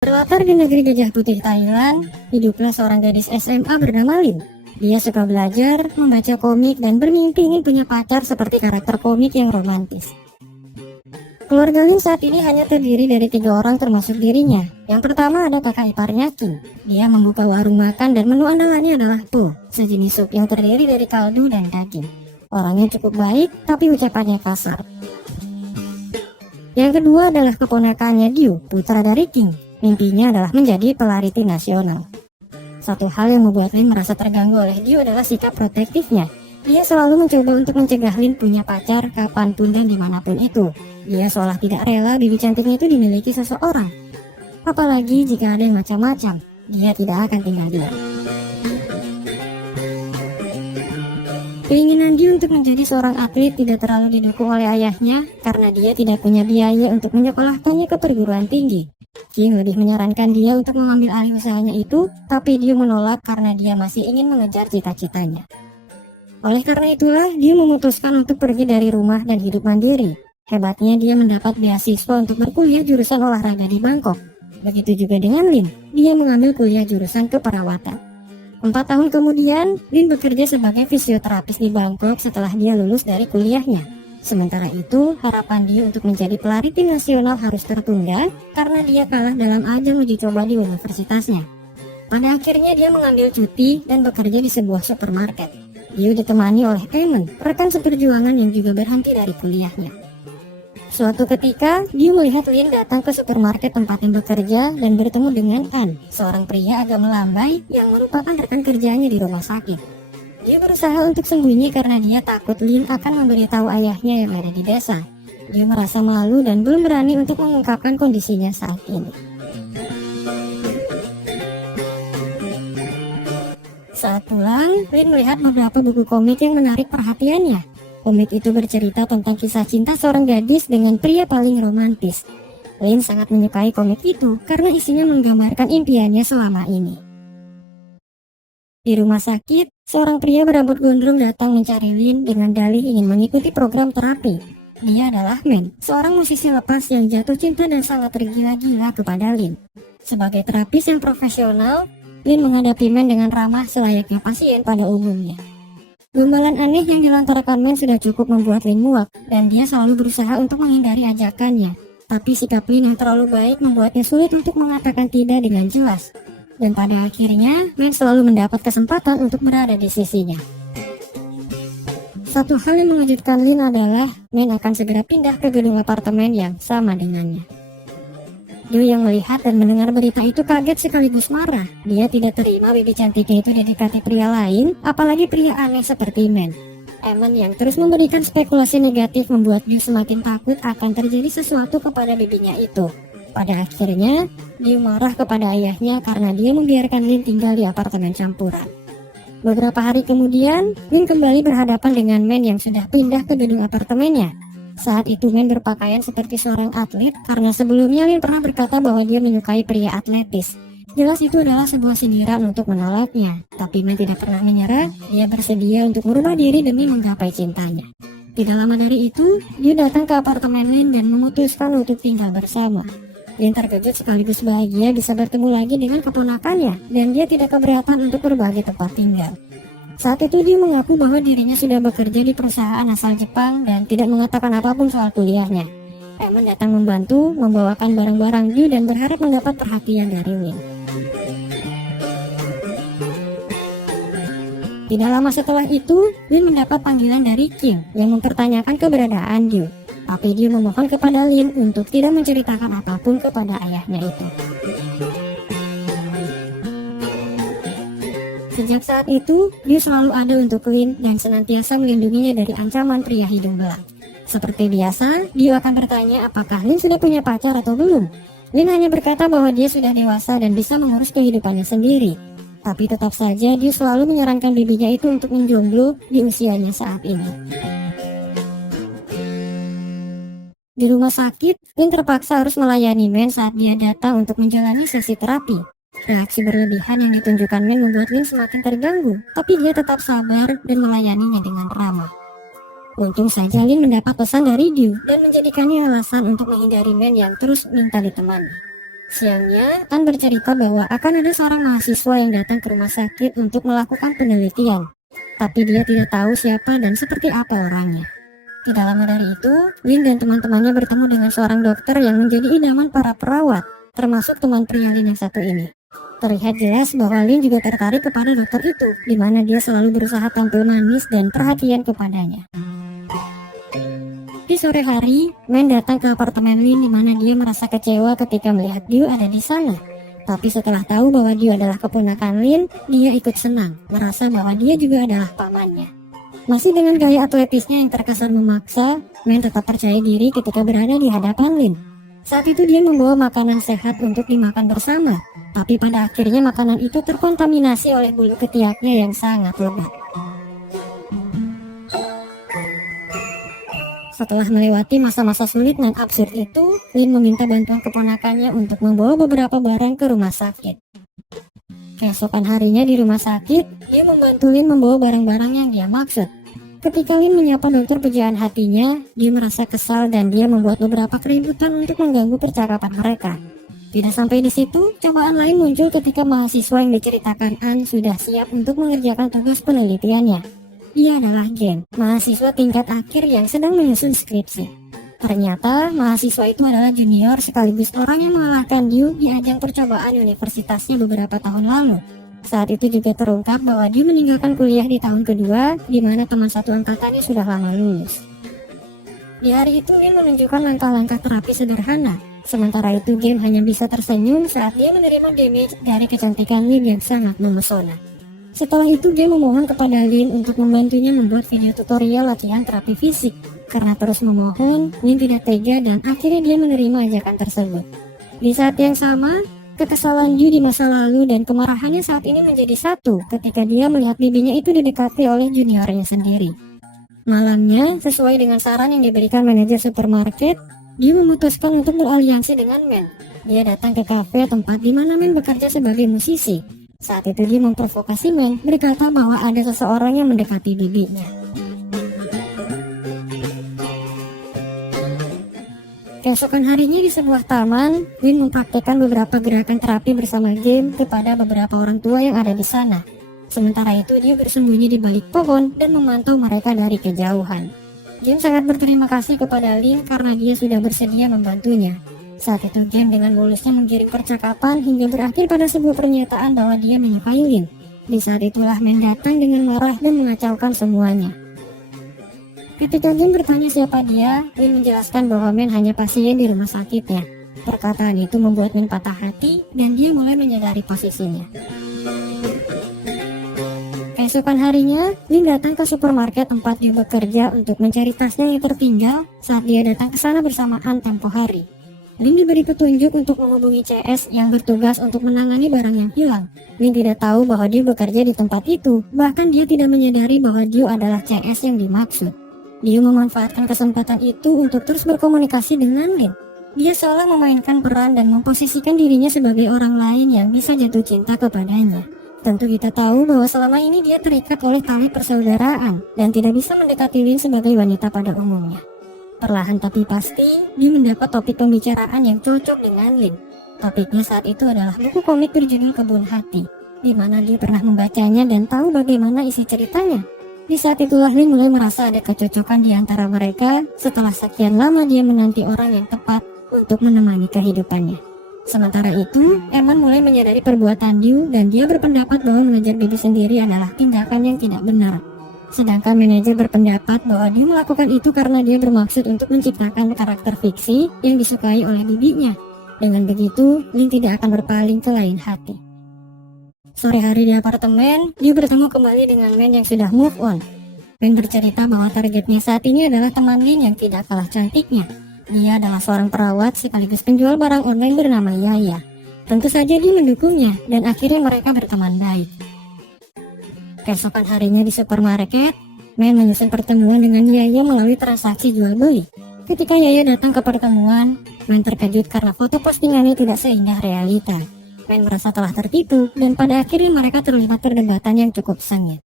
Berlatar di negeri Gajah Putih, Thailand, hiduplah seorang gadis SMA bernama Lin. Dia suka belajar, membaca komik, dan bermimpi ingin punya pacar seperti karakter komik yang romantis. Keluarga Lin saat ini hanya terdiri dari 3 orang termasuk dirinya. Yang pertama ada kakak iparnya Kim. Dia membuka warung makan dan menu andalannya adalah po, sejenis sup yang terdiri dari kaldu dan daging. Orangnya cukup baik, tapi ucapannya kasar. Yang kedua adalah keponakannya Diu, putra dari King. Mimpinya adalah menjadi pelari tim nasional. Satu hal yang membuat Lin merasa terganggu oleh Diu adalah sikap protektifnya. Dia selalu mencoba untuk mencegah Lin punya pacar kapanpun dan dimanapun itu. Dia seolah tidak rela bibi cantiknya itu dimiliki seseorang. Apalagi jika ada yang macam-macam, dia tidak akan tinggal diam. Keinginan Diu untuk menjadi seorang atlet tidak terlalu didukung oleh ayahnya karena dia tidak punya biaya untuk menyekolahkannya ke perguruan tinggi. Kim lebih menyarankan dia untuk mengambil alih usahanya itu, tapi Diu menolak karena dia masih ingin mengejar cita-citanya. Oleh karena itulah, Diu memutuskan untuk pergi dari rumah dan hidup mandiri. Hebatnya dia mendapat beasiswa untuk berkuliah jurusan olahraga di Bangkok. Begitu juga dengan Lin, dia mengambil kuliah jurusan keperawatan. 4 tahun kemudian, Lin bekerja sebagai fisioterapis di Bangkok setelah dia lulus dari kuliahnya. Sementara itu, harapan dia untuk menjadi pelari tim nasional harus tertunda karena dia kalah dalam ajang uji coba di universitasnya. Pada akhirnya dia mengambil cuti dan bekerja di sebuah supermarket. Dia ditemani oleh Eamon, rekan seperjuangan yang juga berhenti dari kuliahnya. Suatu ketika, dia melihat Lin datang ke supermarket tempat yang bekerja dan bertemu dengan An, seorang pria agak melambai yang merupakan rekan kerjanya di rumah sakit. Dia berusaha untuk sembunyi karena dia takut Lin akan memberitahu ayahnya yang ada di desa. Dia merasa malu dan belum berani untuk mengungkapkan kondisinya saat ini. Saat pulang, Lin melihat beberapa buku komik yang menarik perhatiannya. Komik itu bercerita tentang kisah cinta seorang gadis dengan pria paling romantis. Lin sangat menyukai komik itu karena isinya menggambarkan impiannya selama ini. Di rumah sakit, seorang pria berambut gondrong datang mencari Lin dengan dalih ingin mengikuti program terapi. Dia adalah Men, seorang musisi lepas yang jatuh cinta dan sangat tergila-gila kepada Lin. Sebagai terapis yang profesional, Lin menghadapi Men dengan ramah selayaknya pasien pada umumnya. Gombalan aneh yang dilontarkan Men sudah cukup membuat Lin muak, dan dia selalu berusaha untuk menghindari ajakannya. Tapi sikap Lin yang terlalu baik membuatnya sulit untuk mengatakan tidak dengan jelas. Dan pada akhirnya, Men selalu mendapat kesempatan untuk berada di sisinya. Satu hal yang mengejutkan Lin adalah Men akan segera pindah ke gedung apartemen yang sama dengannya. Diu yang melihat dan mendengar berita itu kaget sekaligus marah. Dia tidak terima bibi cantiknya itu didekati pria lain, apalagi pria aneh seperti Men. Eamon yang terus memberikan spekulasi negatif membuat Diu semakin takut akan terjadi sesuatu kepada bibinya itu. Pada akhirnya, Diu marah kepada ayahnya karena dia membiarkan Lin tinggal di apartemen campuran. Beberapa hari kemudian, Lin kembali berhadapan dengan Men yang sudah pindah ke gedung apartemennya. Saat itu Men berpakaian seperti seorang atlet karena sebelumnya Lin pernah berkata bahwa dia menyukai pria atletis. Jelas itu adalah sebuah sindiran untuk menolaknya, tapi Men tidak pernah menyerah. Dia bersedia untuk merubah diri demi menggapai cintanya. Tidak lama dari itu, dia datang ke apartemen Lin dan memutuskan untuk tinggal bersama. Lin terkejut sekaligus bahagia bisa bertemu lagi dengan keponakannya, dan dia tidak keberatan untuk berbagi tempat tinggal. Saat itu dia mengaku bahwa dirinya sudah bekerja di perusahaan asal Jepang dan tidak mengatakan apapun soal kuliahnya. Eamon datang membantu, membawakan barang-barang Diu dan berharap mendapat perhatian dari Lin. Tidak lama setelah itu, Lin mendapat panggilan dari Kim yang mempertanyakan keberadaan Diu. Tapi Diu memohon kepada Lin untuk tidak menceritakan apapun kepada ayahnya itu. Sejak saat itu, Diu selalu ada untuk Lin dan senantiasa melindunginya dari ancaman pria hidung belang. Seperti biasa, Diu akan bertanya apakah Lin sudah punya pacar atau belum. Lin hanya berkata bahwa dia sudah dewasa dan bisa mengurus kehidupannya sendiri. Tapi tetap saja Diu selalu menyarankan bibinya itu untuk menjomblo di usianya saat ini. Di rumah sakit, Lin terpaksa harus melayani Men saat dia datang untuk menjalani sesi terapi. Reaksi berlebihan yang ditunjukkan Men membuat Lin semakin terganggu, tapi dia tetap sabar dan melayaninya dengan ramah. Untung saja Lin mendapat pesan dari Diu dan menjadikannya alasan untuk menghindari Men yang terus minta ditemani. Siangnya, Tan bercerita bahwa akan ada seorang mahasiswa yang datang ke rumah sakit untuk melakukan penelitian. Tapi dia tidak tahu siapa dan seperti apa orangnya. Tidak lama dari itu, Lin dan teman-temannya bertemu dengan seorang dokter yang menjadi idaman para perawat, termasuk teman pria Lin yang satu ini. Terlihat jelas bahwa Lin juga tertarik kepada dokter itu, di mana dia selalu berusaha tampil manis dan perhatian kepadanya. Di sore hari, Men datang ke apartemen Lin di mana dia merasa kecewa ketika melihat Diu ada di sana. Tapi setelah tahu bahwa Diu adalah keponakan Lin, dia ikut senang, merasa bahwa dia juga adalah pamannya. Masih dengan gaya atletisnya yang terkesan memaksa, Men tetap percaya diri ketika berada di hadapan Lin. Saat itu dia membawa makanan sehat untuk dimakan bersama, tapi pada akhirnya makanan itu terkontaminasi oleh bulu ketiaknya yang sangat lebat. Setelah melewati masa-masa sulit dan absurd itu, Lin meminta bantuan keponakannya untuk membawa beberapa barang ke rumah sakit. Keesokan harinya di rumah sakit, dia membantu Lin membawa barang-barang yang dia maksud. Ketika Lin menyapa dokter pujaan hatinya, dia merasa kesal dan dia membuat beberapa keributan untuk mengganggu percakapan mereka. Tidak sampai di situ, cobaan lain muncul ketika mahasiswa yang diceritakan An sudah siap untuk mengerjakan tugas penelitiannya. Dia adalah Gen, mahasiswa tingkat akhir yang sedang menyusun skripsi. Ternyata, mahasiswa itu adalah junior sekaligus orang yang mengalahkan Diu di ajang percobaan universitasnya beberapa tahun lalu. Saat itu juga terungkap bahwa dia meninggalkan kuliah di tahun kedua, di mana teman satu angkatannya sudah lama lulus. Di hari itu, Lin menunjukkan langkah-langkah terapi sederhana. Sementara itu, Gen hanya bisa tersenyum saat dia menerima damage dari kecantikan Lin yang sangat memesona. Setelah itu, dia memohon kepada Lin untuk membantunya membuat video tutorial latihan terapi fisik. Karena terus memohon, Lin tidak tega dan akhirnya dia menerima ajakan tersebut. Di saat yang sama, kekesalan Yu di masa lalu dan kemarahannya saat ini menjadi satu ketika dia melihat bibinya itu didekati oleh juniornya sendiri. Malamnya, sesuai dengan saran yang diberikan manajer supermarket, dia memutuskan untuk beraliansi dengan Men. Dia datang ke kafe tempat di mana Men bekerja sebagai musisi. Saat itu dia memprovokasi Men, berkata bahwa ada seseorang yang mendekati bibinya. Keesokan harinya di sebuah taman, Lin mempraktekkan beberapa gerakan terapi bersama Game kepada beberapa orang tua yang ada di sana. Sementara itu dia bersembunyi di balik pohon dan memantau mereka dari kejauhan. Game sangat berterima kasih kepada Lin karena dia sudah bersedia membantunya. Saat itu Game dengan mulusnya menggiring percakapan hingga berakhir pada sebuah pernyataan bahwa dia menyukai Lin. Di saat itulah Men datang dengan marah dan mengacaukan semuanya. Ketika Gen bertanya siapa dia, Lin menjelaskan bahwa Men hanya pasien di rumah sakitnya. Perkataan itu membuat Min patah hati dan dia mulai menyadari posisinya. Keesokan harinya, Lin datang ke supermarket tempat dia bekerja untuk mencari tasnya yang tertinggal saat dia datang ke sana bersama An tempo hari. Lin diberi petunjuk untuk menghubungi CS yang bertugas untuk menangani barang yang hilang. Lin tidak tahu bahwa dia bekerja di tempat itu, bahkan dia tidak menyadari bahwa dia adalah CS yang dimaksud. Dia memanfaatkan kesempatan itu untuk terus berkomunikasi dengan Lin. Dia seolah memainkan peran dan memposisikan dirinya sebagai orang lain yang bisa jatuh cinta kepadanya. Tentu kita tahu bahwa selama ini dia terikat oleh tali persaudaraan dan tidak bisa mendekati Lin sebagai wanita pada umumnya. Perlahan tapi pasti, dia mendapat topik pembicaraan yang cocok dengan Lin. Topiknya saat itu adalah buku komik berjudul Kebun Hati, di mana dia pernah membacanya dan tahu bagaimana isi ceritanya. Di saat itulah Lin mulai merasa ada kecocokan di antara mereka setelah sekian lama dia menanti orang yang tepat untuk menemani kehidupannya. Sementara itu, Eman mulai menyadari perbuatan Diu dan dia berpendapat bahwa mengejar bibi sendiri adalah tindakan yang tidak benar. Sedangkan manajer berpendapat bahwa dia melakukan itu karena dia bermaksud untuk menciptakan karakter fiksi yang disukai oleh bibinya. Dengan begitu, Lin tidak akan berpaling ke lain hati. Sore hari di apartemen, dia bertemu kembali dengan Men yang sudah move on. Men bercerita bahwa targetnya saat ini adalah teman Lin yang tidak kalah cantiknya. Dia adalah seorang perawat sekaligus penjual barang online bernama Yaya. Tentu saja dia mendukungnya dan akhirnya mereka berteman baik. Keesokan harinya di supermarket, Men menyusun pertemuan dengan Yaya melalui transaksi jual beli. Ketika Yaya datang ke pertemuan, Men terkejut karena foto postingannya tidak seindah realita. Men merasa telah tertipu dan pada akhirnya mereka terlibat perdebatan yang cukup sengit.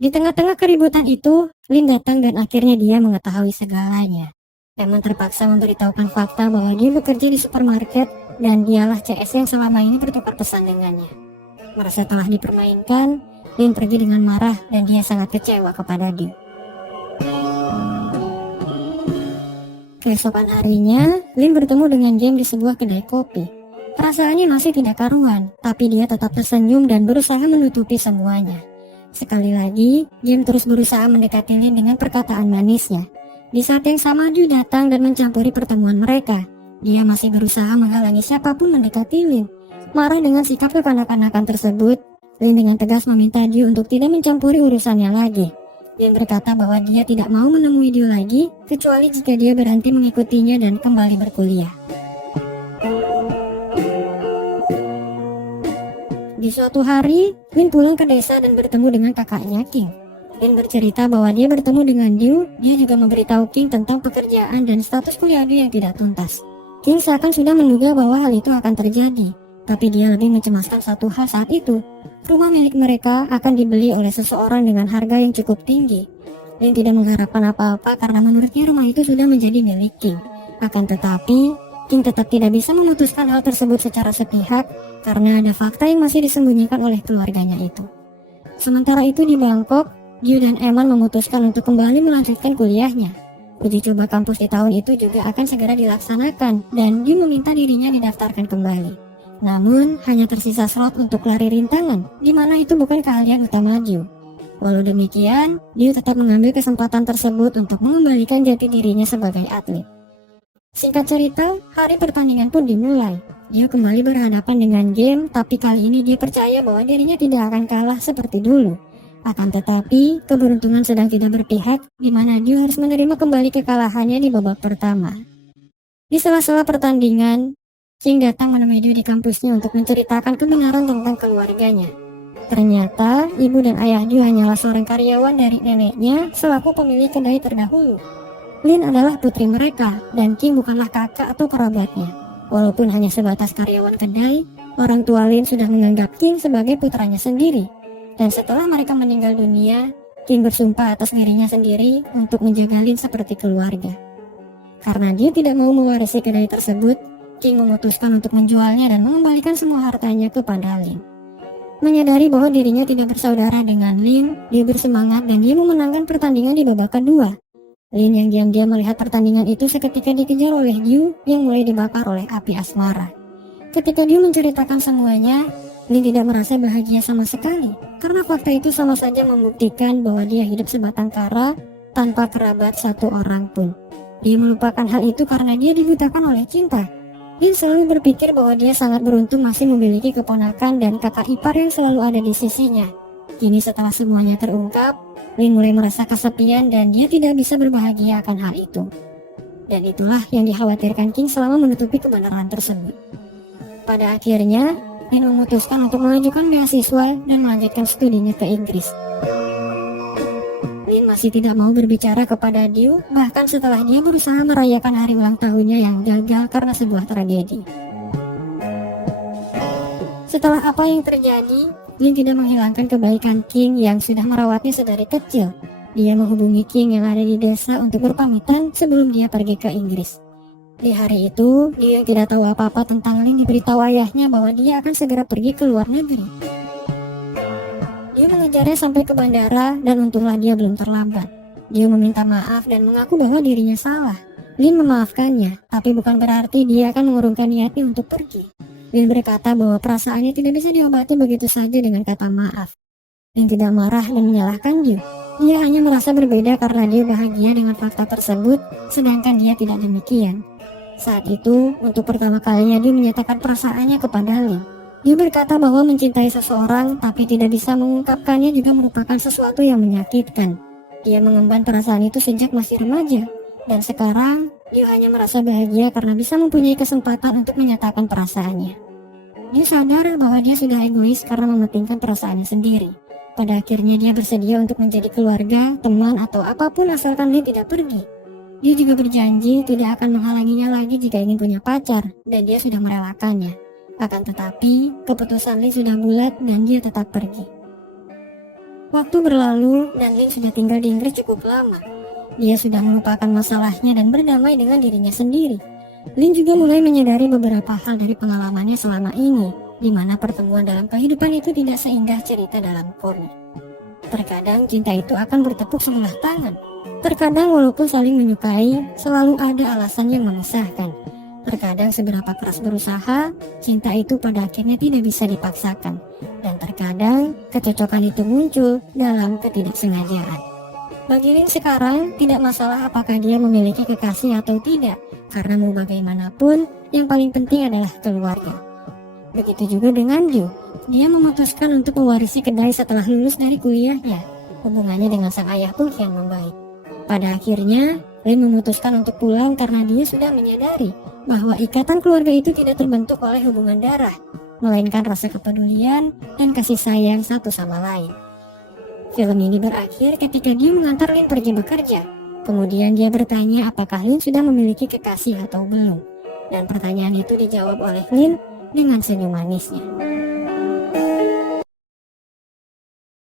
Di tengah-tengah keributan itu, Lin datang dan akhirnya dia mengetahui segalanya. Eman terpaksa memberitahukan fakta bahwa dia bekerja di supermarket dan dialah CS yang selama ini bertukar pesan dengannya. Merasa telah dipermainkan, Lin pergi dengan marah dan dia sangat kecewa kepada Dew. Keesokan harinya, Lin bertemu dengan Game di sebuah kedai kopi. Perasaannya masih tidak karuan, tapi dia tetap tersenyum dan berusaha menutupi semuanya. Sekali lagi, Game terus berusaha mendekati Lin dengan perkataan manisnya. Di saat yang sama, Dew datang dan mencampuri pertemuan mereka. Dia masih berusaha menghalangi siapapun mendekati Lin. Marah dengan sikap kekanak-kanakan tersebut, Lin dengan tegas meminta Dew untuk tidak mencampuri urusannya lagi. Lin berkata bahwa dia tidak mau menemui Dew lagi, kecuali jika dia berhenti mengikutinya dan kembali berkuliah. Di suatu hari, Lin pulang ke desa dan bertemu dengan kakaknya King. Lin bercerita bahwa dia bertemu dengan Dew. Dia juga memberitahu King tentang pekerjaan dan status kuliah Dew yang tidak tuntas. King seakan sudah menduga bahwa hal itu akan terjadi, tapi dia lebih mencemaskan satu hal saat itu. Rumah milik mereka akan dibeli oleh seseorang dengan harga yang cukup tinggi. Lin tidak mengharapkan apa-apa karena menurutnya rumah itu sudah menjadi milik King. Akan tetapi, King tetap tidak bisa memutuskan hal tersebut secara sepihak karena ada fakta yang masih disembunyikan oleh keluarganya itu. Sementara itu di Bangkok, Dew dan Eman memutuskan untuk kembali melanjutkan kuliahnya. Uji coba kampus di tahun itu juga akan segera dilaksanakan dan Dew meminta dirinya didaftarkan kembali. Namun, hanya tersisa slot untuk lari rintangan, di mana itu bukan keahlian utama Dew. Walau demikian, Dew tetap mengambil kesempatan tersebut untuk mengembalikan jati dirinya sebagai atlet. Singkat cerita, hari pertandingan pun dimulai. Dew kembali berhadapan dengan Game, tapi kali ini dia percaya bahwa dirinya tidak akan kalah seperti dulu. Akan tetapi, keberuntungan sedang tidak berpihak, di mana Dew harus menerima kembali kekalahannya di babak pertama. Di sela-sela pertandingan, King datang menemui Dew di kampusnya untuk menceritakan kebenaran tentang keluarganya. Ternyata, ibu dan ayah Dew hanyalah seorang karyawan dari neneknya selaku pemilik kedai terdahulu. Lin adalah putri mereka, dan King bukanlah kakak atau kerabatnya. Walaupun hanya sebatas karyawan kedai, orang tua Lin sudah menganggap King sebagai putranya sendiri. Dan setelah mereka meninggal dunia, King bersumpah atas dirinya sendiri untuk menjaga Lin seperti keluarga. Karena dia tidak mau mewarisi kedai tersebut, King memutuskan untuk menjualnya dan mengembalikan semua hartanya kepada Lin. Menyadari bahwa dirinya tidak bersaudara dengan Lin, dia bersemangat dan dia memenangkan pertandingan di babak kedua. Lin yang diam-diam melihat pertandingan itu seketika dikejar oleh Dew yang mulai dibakar oleh api asmara. Ketika Dew menceritakan semuanya, Lin tidak merasa bahagia sama sekali, karena fakta itu sama saja membuktikan bahwa dia hidup sebatang kara tanpa kerabat satu orang pun. Dia melupakan hal itu karena dia dibutakan oleh cinta. Lin selalu berpikir bahwa dia sangat beruntung masih memiliki keponakan dan kakak ipar yang selalu ada di sisinya. Kini setelah semuanya terungkap, Lin mulai merasa kesepian dan dia tidak bisa berbahagia akan hal itu. Dan itulah yang dikhawatirkan King selama menutupi kebenaran tersebut. Pada akhirnya, Lin memutuskan untuk mengajukan beasiswa dan melanjutkan studinya ke Inggris. Lin masih tidak mau berbicara kepada Dew, bahkan setelah dia berusaha merayakan hari ulang tahunnya yang gagal karena sebuah tragedi. Setelah apa yang terjadi, Lin tidak menghilangkan kebaikan King yang sudah merawatnya sedari kecil. Dia menghubungi King yang ada di desa untuk berpamitan sebelum dia pergi ke Inggris. Di hari itu, dia yang tidak tahu apa-apa tentang Lin diberitahu ayahnya bahwa dia akan segera pergi ke luar negeri. Dia mengejarnya sampai ke bandara dan untunglah dia belum terlambat. Dia meminta maaf dan mengaku bahwa dirinya salah. Lin memaafkannya, tapi bukan berarti dia akan mengurungkan niatnya untuk pergi. Lin berkata bahwa perasaannya tidak bisa diobati begitu saja dengan kata maaf. Lin tidak marah dan menyalahkan Dew. Dia hanya merasa berbeda karena dia bahagia dengan fakta tersebut, sedangkan dia tidak demikian. Saat itu, untuk pertama kalinya Dew menyatakan perasaannya kepada Lin. Dia berkata bahwa mencintai seseorang tapi tidak bisa mengungkapkannya juga merupakan sesuatu yang menyakitkan. Dia mengemban perasaan itu sejak masih remaja, dan sekarang dia hanya merasa bahagia karena bisa mempunyai kesempatan untuk menyatakan perasaannya. Dia sadar bahwa dia sudah egois karena mementingkan perasaannya sendiri. Pada akhirnya dia bersedia untuk menjadi keluarga, teman, atau apapun asalkan dia tidak pergi. Dia juga berjanji tidak akan menghalanginya lagi jika ingin punya pacar, dan dia sudah merelakannya. Akan tetapi, keputusan Lin sudah bulat dan dia tetap pergi. Waktu berlalu dan Lin sudah tinggal di Inggris cukup lama. Dia sudah melupakan masalahnya dan berdamai dengan dirinya sendiri. Lin juga mulai menyadari beberapa hal dari pengalamannya selama ini, di mana pertemuan dalam kehidupan itu tidak seindah cerita dalam komik. Terkadang cinta itu akan bertepuk sebelah tangan. Terkadang walaupun saling menyukai, selalu ada alasan yang memisahkan. Terkadang seberapa keras berusaha, cinta itu pada akhirnya tidak bisa dipaksakan. Dan terkadang kecocokan itu muncul dalam ketidaksengajaan. Bagi Lin sekarang, tidak masalah apakah dia memiliki kekasih atau tidak, karena mau bagaimanapun, yang paling penting adalah keluarga. Begitu juga dengan Ju, dia memutuskan untuk mewarisi kedai setelah lulus dari kuliahnya. Hubungannya dengan sang ayah pun kian membaik. Pada akhirnya, Lin memutuskan untuk pulang karena dia sudah menyadari bahwa ikatan keluarga itu tidak terbentuk oleh hubungan darah, melainkan rasa kepedulian dan kasih sayang satu sama lain. Film ini berakhir ketika dia mengantar Lin pergi bekerja. Kemudian dia bertanya apakah Lin sudah memiliki kekasih atau belum. Dan pertanyaan itu dijawab oleh Lin dengan senyum manisnya.